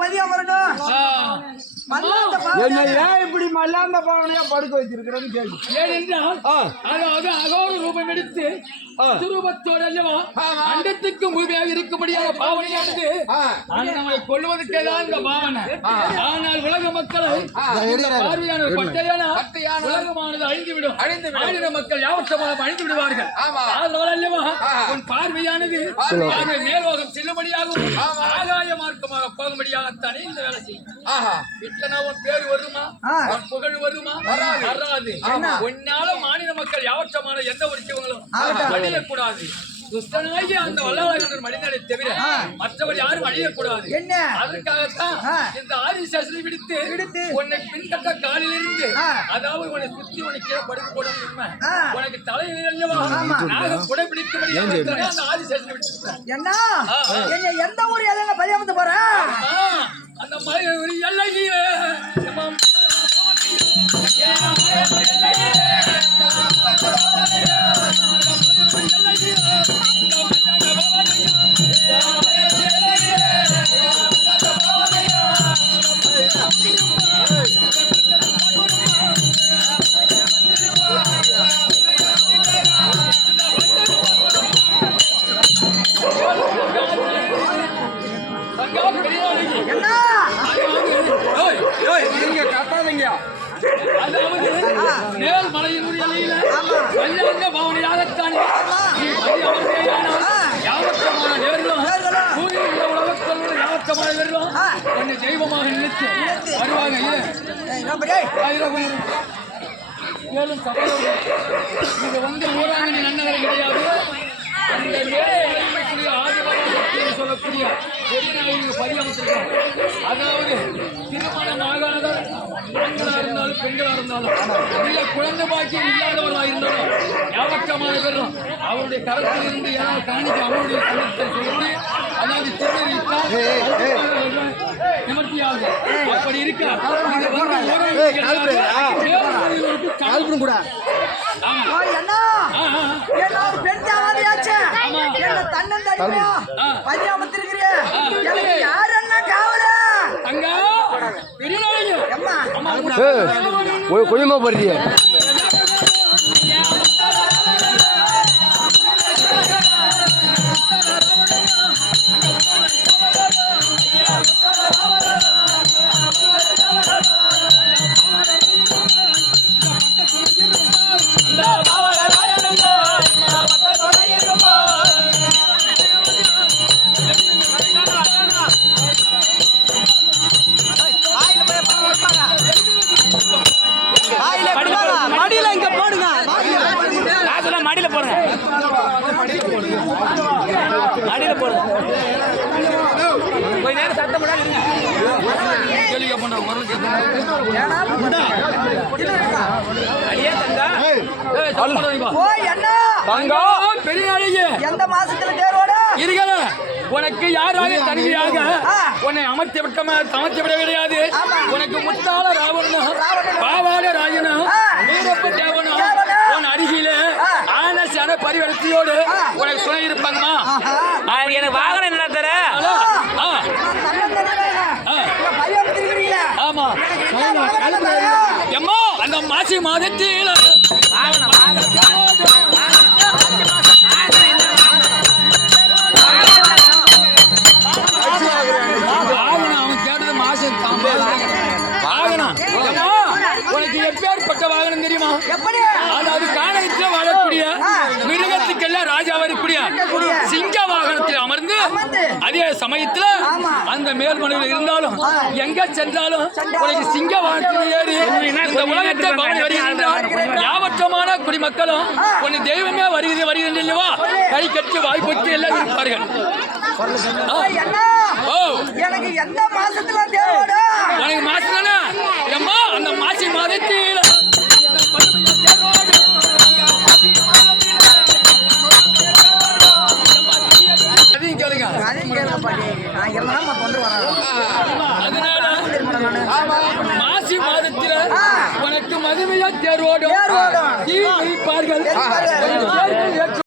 பதியம் வரணும் மல்லாந்த என்ன ஏன் இப்படி மல்லாந்த பாவனையா படுக்க வச்சிருக்கிறேன்னு கேள்வி ஏனென்றால். அதாவது அகோர ரூபம் எடுத்து ஆ. துருவத்தோடு அல்லவா அண்டத்துக்கு முழுமையாக இருக்கும்படியான பாவனையானது நம்மை கொள்வதற்கே தான் இந்த பாவனை. ஆனால் உலக மக்களை பார்வையான பட்டையான உலகமானது அழிந்துவிடும். ஆடின மக்கள் யாவற்றமாக அழிந்து விடுவார்கள் அதனால் அல்லவா உன் பார்வையானது பார்வை மேலோகம் செல்லும்படியாகவும் ஆகாய மார்க்கமாக போகும்படியாகத்தானே இந்த வேலை செய்யும். இத்தனை உன் பேர் வருமா. உன் புகழ் வருமா? வராது. உன்னால மாநில மக்கள் யாவற்றமான எந்த ஒரு சிவங்களும் அழியக்கூடாது துஷ்டனாகி அந்த வல்லாளர்கள் மனிதனை தவிர மற்றவர் யாரும் அழியக்கூடாது. என்ன? அதற்காகத்தான். இந்த ஆதிசேஷனை விடுத்து விடுத்து. உன்னை பின்கட்ட காலிலிருந்து. அதாவது உன்னை சுத்தி உனக்கு கீழே படுக்க உண்மை. உனக்கு தலையில் அல்லவா? நாக குடைபிடிக்கும்படி அந்த ஆதிசேஷனை விட்டு என்ன? என்ன எந்த ஊர் எதங்க பதியமத்து போற? அந்த மலை ஒரு எல்லையிலே. மலையினுடைய பவனியாகத்தான் யாவற்றமான நேர்களும் பூமியில் யாவற்றமான நேர்களும் தெய்வமாக நினைத்து வருவாங்க. மேலும் இது வந்து ஊராங்கனி நன்னகரை கிடையாது. அந்த சொல்லக்கூடிய பெரியநாயகி பரியாமத்திருக்காங்க அதாவது திருமணம் ஆகாதவர் ஆண்களா இருந்தாலும் பெண்களா இருந்தாலும் இல்ல குழந்தை பாக்கியம் இல்லாதவர்களா இருந்தாலும் யாவற்றமான பெறும் அவருடைய கரத்தில் இருந்து யாராவது காணிக்க அவருடைய கருத்தை சொல்லி அதாவது நிமர்த்தியாகுது அப்படி இருக்கா? கூட. ஆமா. ஓய், எந்த மாசத்துல இருக்கிற உனக்கு யாராக தனியாக. உன்னை அமர்த்தி விட்ட அமர்த்தி விட கிடையாது. உனக்கு முத்தால ராவணனும். பாவால. வீரப்ப தேவனும் தேவனும். உன் அருகிலே ஆ. ஆன சன பரிவர்த்தியோடு. உனக்கு துணை இருப்பாங்கம்மா. எனக்கு அந்த மாசி மாதத்தில். வாகனம் உனக்கு எப்பேற்பட்ட வாகனம் தெரியுமா? எப்படி? அதாவது காணகத்தில் வாழக்கூடிய அதே சமயத்துல. அந்த மேல்மனையில் இருந்தாலும் எங்க சென்றாலும் உனக்கு சிங்க வாகனத்தில் ஏறி இந்த உலகத்தை பவனி வருகின்றார் யாவற்றமான குடிமக்களும் உன்னை தெய்வமே வருகிறது வருகிறது இல்லவா கை கட்டி வாய்ப்புட்டு எல்லாம் இருப்பார்கள். எனக்கு எந்த மாசத்துல உனக்கு மாசம் அந்த மாசி மாதத்தில் அதனால மாசி மாதத்தில உனக்கு மதுமையா தேர்வோடும். தீ மிதிப்பார்கள்.